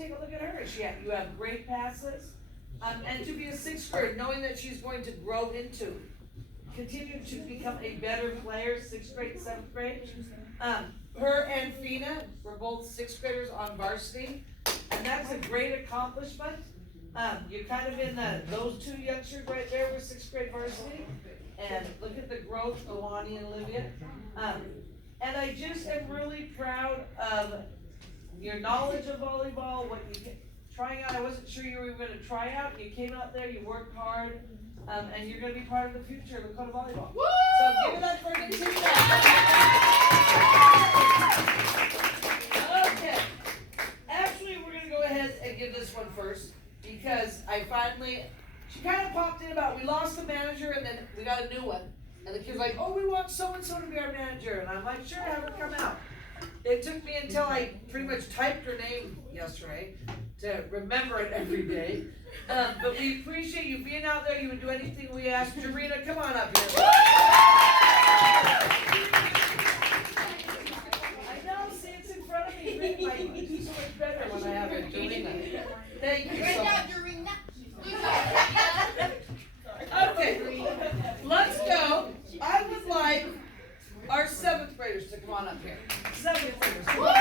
take a look at her. You have great passes. And to be a sixth grader, knowing that she's going to grow into, continue to become a better player, sixth grade, seventh grade. Her and Fina were both sixth graders on varsity, and that's a great accomplishment. You're kind of in those two youngsters right there were sixth grade varsity, and look at the growth, Alani and Olivia. And I just am really proud of your knowledge of volleyball, what you trying out. I wasn't sure you were going to try out. You came out there, you worked hard, and you're going to be part of the future of Lakota volleyball. Woo! So give it up for the team. Okay. Actually, we're going to go ahead and give this one first because she kind of popped in about we lost the manager and then we got a new one. And the kid's like, oh, we want so-and-so to be our manager. And I'm like, sure, have her come out. It took me until I pretty much typed her name yesterday to remember it every day. But we appreciate you being out there. You would do anything we asked. Jarena, come on up here. I know, see, it's in front of me. It might be so much better when I have it. Jarena. Thank you so much. Okay, let's go. I would like our seventh graders to come on up here. Seventh graders. Come on.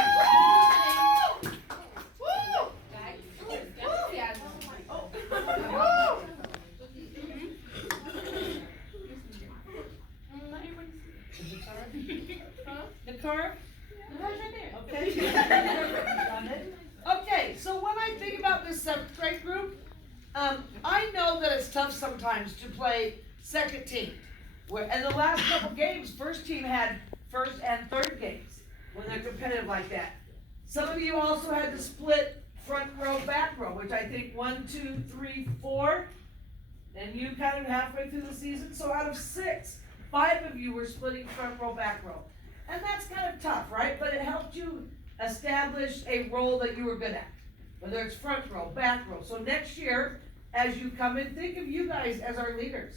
The car? Okay. Okay, so when I think about this seventh grade group, I know that it's tough sometimes to play second team. And the last couple games, first team had first and third games when they're competitive like that. Some of you also had to split front row, back row, which I think 1, 2, 3, 4, and you kind of halfway through the season. So out of 6, 5 of you were splitting front row, back row. And that's kind of tough, right? But it helped you establish a role that you were good at, whether it's front row, back row. So next year, as you come in, think of you guys as our leaders.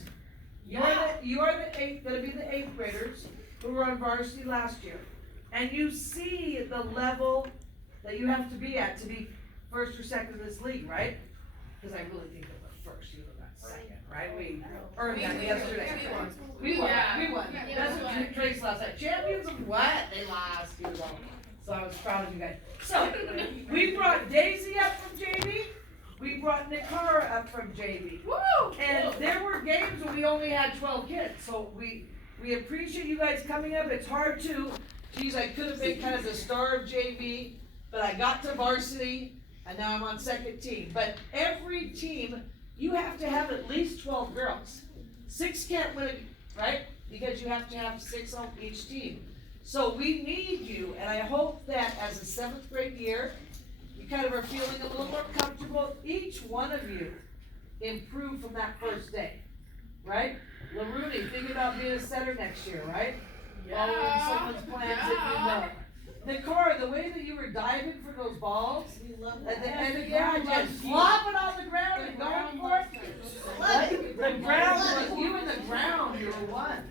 You are going to be the 8th graders who were on varsity last year. And you see the level that you have to be at to be first or second in this league, right? Because I really think that we're first, you know, not second, right? We earned that yesterday. We won. That's what Trace last night. Champions of what? They lost. So I was proud of you guys. So we brought Daisy up from JV. We brought Nakara up from JV. Woo! And there were games where we only had 12 kids. So we appreciate you guys coming up. It's hard to, geez, I could have been kind of the star of JV, but I got to varsity, and now I'm on second team. But every team, you have to have at least 12 girls. 6 can't win, right? Because you have to have 6 on each team. So we need you, and I hope that as a 7th grade year, you kind of are feeling a little more comfortable. Each one of you improved from that first day, right? LaRooney, think about being a setter next year, right? Following someone's plans that you know. Nakora, the way that you were diving for those balls, and just flopping on the ground and going for it. The ground was, you in the ground, you were one.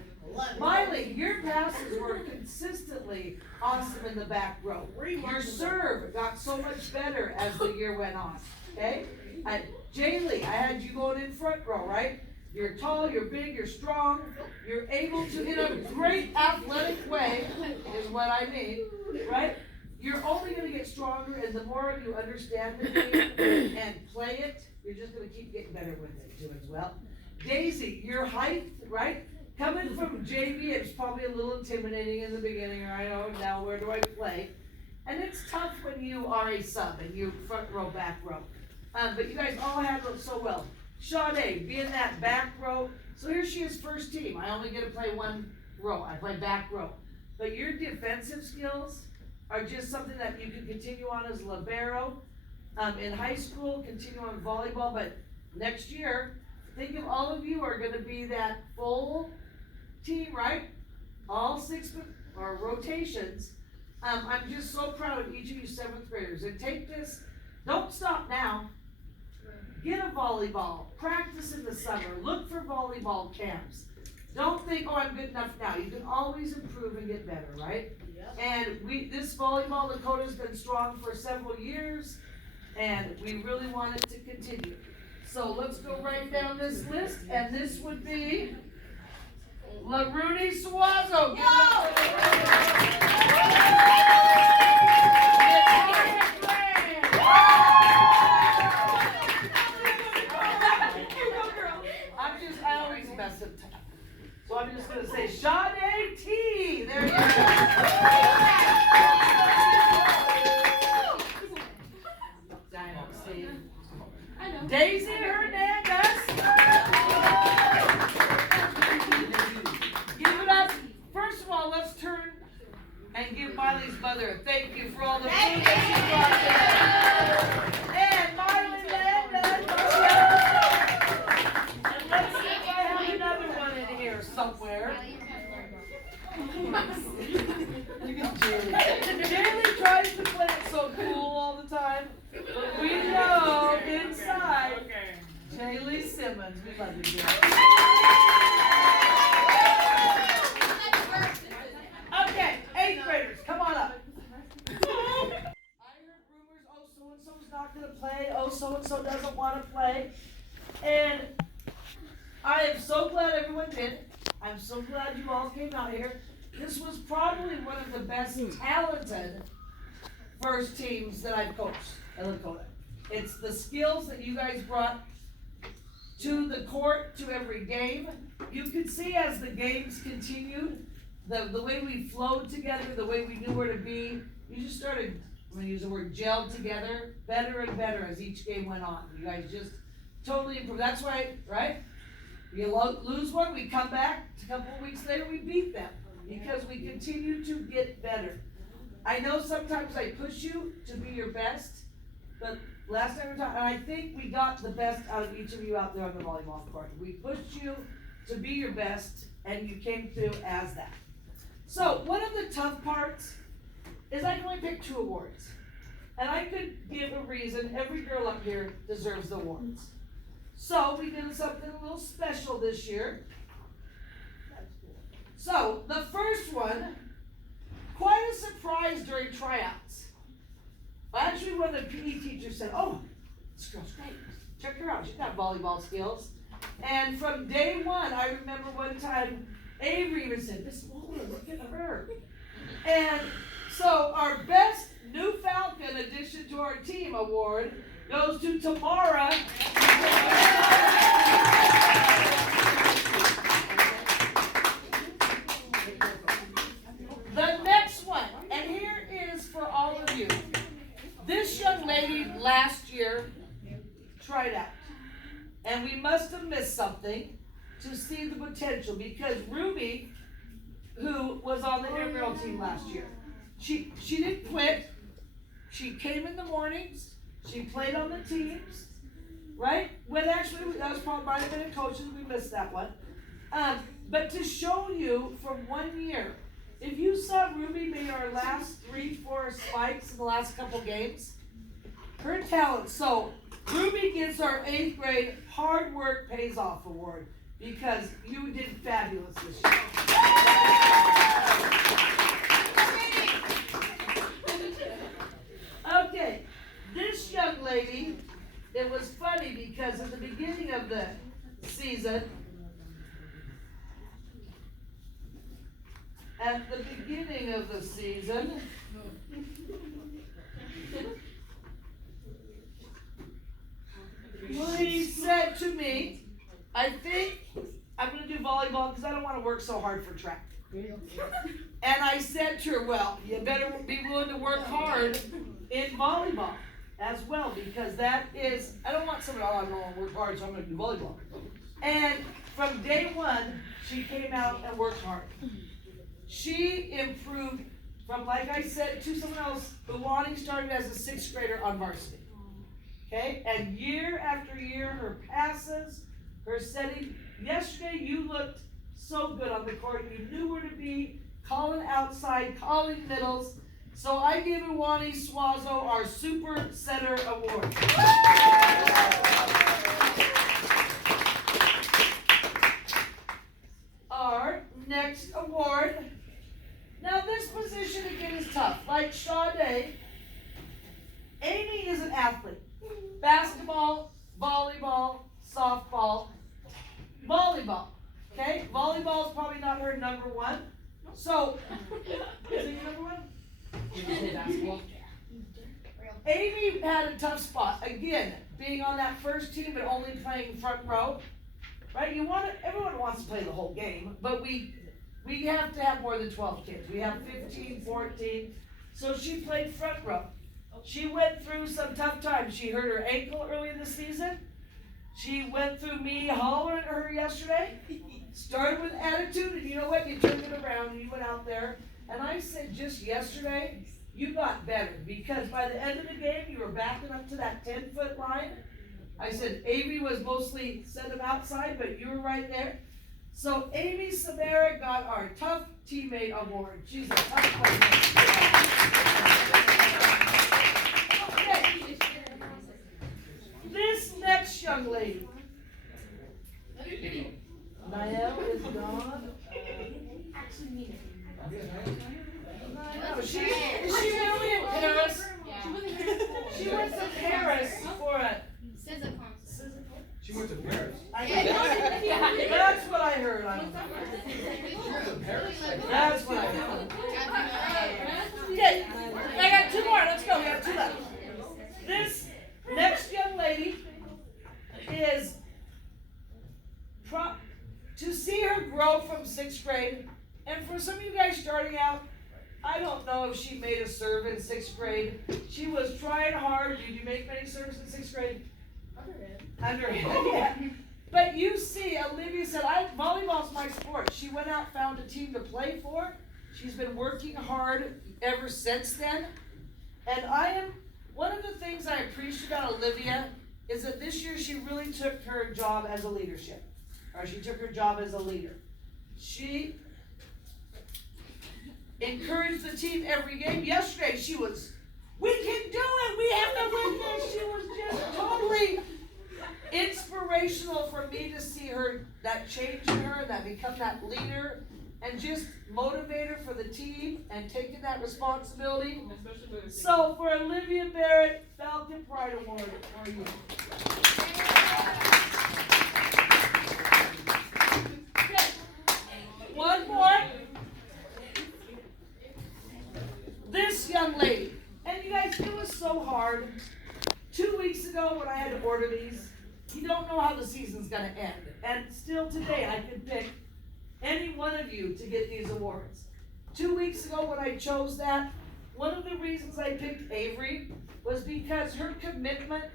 Miley, your passes were consistently awesome in the back row. Your serve got so much better as the year went on, okay? Jaylee, I had you going in front row, right? You're tall, you're big, you're strong, you're able to, in a great athletic way, is what I mean, right? You're only going to get stronger, and the more you understand the game and play it, you're just going to keep getting better with it too as well. Daisy, your height, right? Coming from JV, it's probably a little intimidating in the beginning, right? Oh, now where do I play? And it's tough when you are a sub and you front row, back row. But you guys all handled it so well. Sade, being that back row. So here she is, first team. I only get to play one row. I play back row. But your defensive skills are just something that you can continue on as libero. In high school, continue on volleyball. But next year, think of all of you are going to be that full team, right? All 6 or rotations. I'm just so proud of each of you 7th graders. And take this, don't stop now. Get a volleyball, practice in the summer, look for volleyball camps. Don't think, oh, I'm good enough now. You can always improve and get better, right? Yep. And this volleyball Lakota has been strong for several years, and we really want it to continue. So let's go right down this list, and this would be LaRudy Suazo. Give it up for I always mess it up. So I'm just going to say Sade T. There you go. Daisy Hernandez. Give it up. First of all, let's turn and give Miley's mother a thank you for all the food that she brought today. And Miley Landon. And let's see if I have another one in here somewhere. Jaylee tries to play it so cool all the time, but we know inside, Jaylee Simmons, we love you, Jaylee. Okay, 8th graders, come on up. I heard rumors, oh, so-and-so's not going to play, oh, so-and-so doesn't want to play, and I am so glad everyone did. I'm so glad you all came out here. This was probably one of the best talented first teams that I've coached at Lakota. It's the skills that you guys brought to the court, to every game. You could see as the games continued, the way we flowed together, the way we knew where to be. You just started, I'm going to use the word, gelled together better and better as each game went on. You guys just totally improved. That's why, right? You lose one, we come back, a couple of weeks later we beat them because we continue to get better. I know sometimes I push you to be your best, but last time we talked, and I think we got the best out of each of you out there on the volleyball court. We pushed you to be your best, and you came through as that. So one of the tough parts is I can only pick 2 awards. And I could give a reason every girl up here deserves the awards. So we did something a little special this year. So the first one, quite a surprise during tryouts. Actually, one of the PE teachers said, oh, this girl's great. Check her out. She's got volleyball skills. And from day one, I remember one time, Avery even said, Miss Mulder, look at her. And so our best new Falcon addition to our team award goes to Tamara. The next one, and here is for all of you. This young lady last year tried out, and we must have missed something to see the potential, because Ruby, who was on the intramural team last year, she didn't quit. She came in the mornings. She played on the teams, right? When actually, that was probably might have been in coaches, we missed that one. But to show you from 1 year, if you saw Ruby made our last 3-4 spikes in the last couple games, her talent. So Ruby gets our 8th grade Hard Work Pays Off Award because you did fabulous this year. Okay, this young lady, it was funny because at the beginning of the season, she said to me, I think I'm going to do volleyball because I don't want to work so hard for track. And I said to her, well, you better be willing to work hard in volleyball as well, because that is, I don't want somebody, oh, I don't want to work hard, so I'm going to do volleyball. And from day one, she came out and worked hard. She improved from, like I said, to someone else, Luani started as a 6th grader on varsity. Okay, and year after year, her passes, her setting. Yesterday, you looked so good on the court. You knew where to be, calling outside, calling middles. So I give Luani Suazo our Super Setter Award. Our next award. Now this position again is tough. Like Sade, Amy is an athlete. basketball, volleyball, softball, volleyball. Okay, volleyball is probably not her number one. So, is it your number one? Amy had a tough spot. Again, being on that first team but only playing front row. Right? Everyone wants to play the whole game, but we have to have more than 12 kids. We have 15, 14. So she played front row. She went through some tough times. She hurt her ankle early in the season. She went through me hollering at her yesterday. Started with attitude, and you know what? You turned it around and you went out there. And I said just yesterday, you got better, because by the end of the game, you were backing up to that 10-foot line. I said Amy was mostly sent them outside, but you were right there. So Amy Samara got our Tough Teammate Award. She's a tough player. Okay. This next young lady, Niall is gone. Is she really in Paris? Yeah. She went to Paris for a... She went to Paris. That's what I heard. That's what I heard. Okay, I got two more. Let's go. We got two left. This next young lady is to see her grow from 6th grade, and for some of you guys starting out, I don't know if she made a serve in 6th grade. She was trying hard. Did you make many serves in 6th grade? Underhand, yeah. But you see, Olivia said, volleyball's my sport. She went out, found a team to play for. She's been working hard ever since then. And one of the things I appreciate about Olivia is that this year she really took her job as a leadership. Or she took her job as a leader. She encouraged the team every game. Yesterday she was, we can do it, we have to win this. She was just totally inspirational for me to see her, that change in her, that become that leader, and just motivate her for the team and taking that responsibility. So for Olivia Barrett, Falcon Pride Award for you. Okay. One more. This young lady, and you guys, it was so hard. 2 weeks ago when I had to order these, you don't know how the season's going to end. And still today, I could pick any one of you to get these awards. 2 weeks ago when I chose that, one of the reasons I picked Avery was because her commitment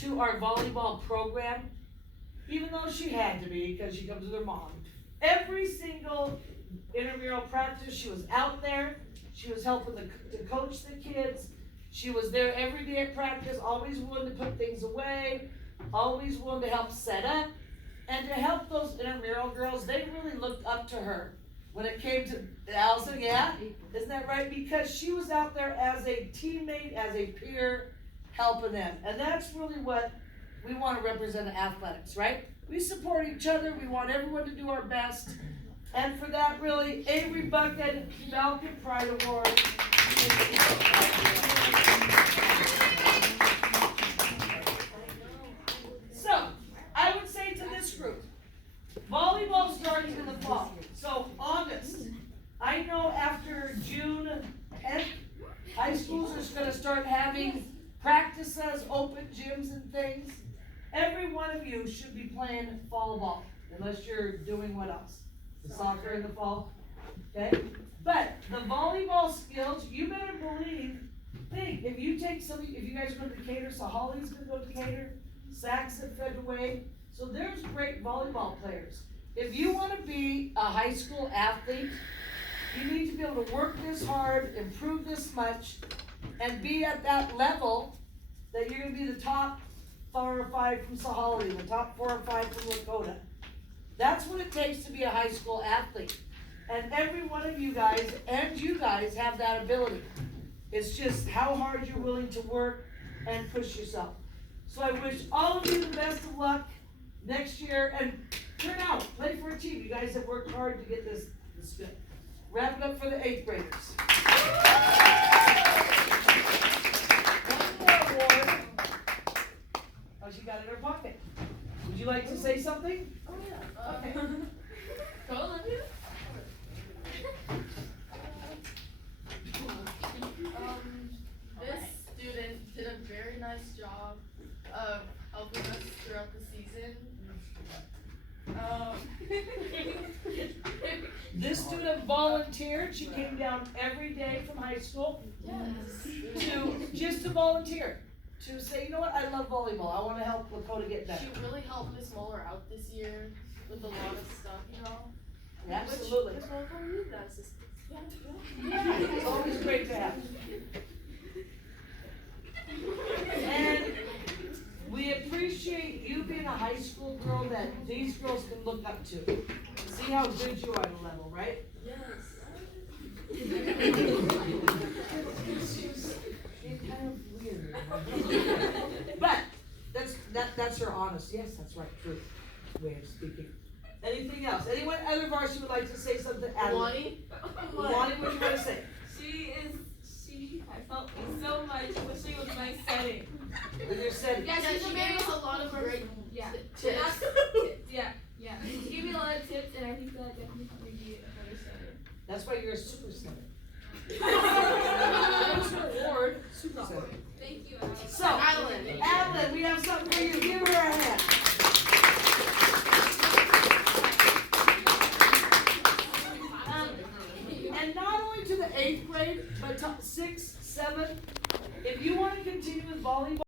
to our volleyball program, even though she had to be because she comes with her mom, every single intramural practice, she was out there. She was helping to coach the kids. She was there every day at practice, always willing to put things away, always willing to help set up, and to help those intramural girls. They really looked up to her when it came to Allison, yeah? Isn't that right? Because she was out there as a teammate, as a peer, helping them. And that's really what we want to represent in athletics, right? We support each other. We want everyone to do our best. And for that, really, Avery Bucket, Falcon Pride Award. So, I would say to this group, volleyball starting in the fall. So, August. I know after June 10th, high schools are going to start having practices, open gyms and things. Every one of you should be playing fall ball, unless you're doing what else? The soccer in the fall, okay? But the volleyball skills, you better think, if you guys go to Decatur, so Holly's gonna go to Decatur, Saxon, Federway, so there's great volleyball players. If you wanna be a high school athlete, you need to be able to work this hard, improve this much, and be at that level that you're gonna be the top 4 or 5 from Sahalee, the top 4 or 5 from Lakota. That's what it takes to be a high school athlete. And every one of you guys, and you guys, have that ability. It's just how hard you're willing to work and push yourself. So I wish all of you the best of luck next year, and turn out, play for a team. You guys have worked hard to get this good. Wrap it up for the 8th graders. One more award she got in her pocket. Would you like to say something? Oh, yeah. Okay. Go, Olivia. This student did a very nice job of helping us throughout the season. This student volunteered, she came down every day from high school just to volunteer. To say, you know what, I love volleyball, I wanna help Lakota get better. She really helped Miss Muller out this year with a lot of stuff, you know? Absolutely. Miss Muller probably needs that assistance. Yeah, it's always great to have. And we appreciate you being a high school girl that these girls can look up to. See how good you are at a level, right? Yes. It's kind of weird. But that's her honest, yes, that's right, true way of speaking. Anything else? Anyone other varsity would like to say something? Lonnie? Lonnie, what do you want to say? I felt me so much, especially with my setting. When you're setting. Yeah, she gave us a lot of great Yeah. tips. Yeah. She gave me a lot of tips, and I think that definitely helped me be a better setter. That's why you're a super setter. That's her award, super setter. Thank you, Alex. So, Adeline. Adeline, we have something for you. Give her a hand. And not only to the 8th grade, but to 6th, 7th, if you want to continue with volleyball.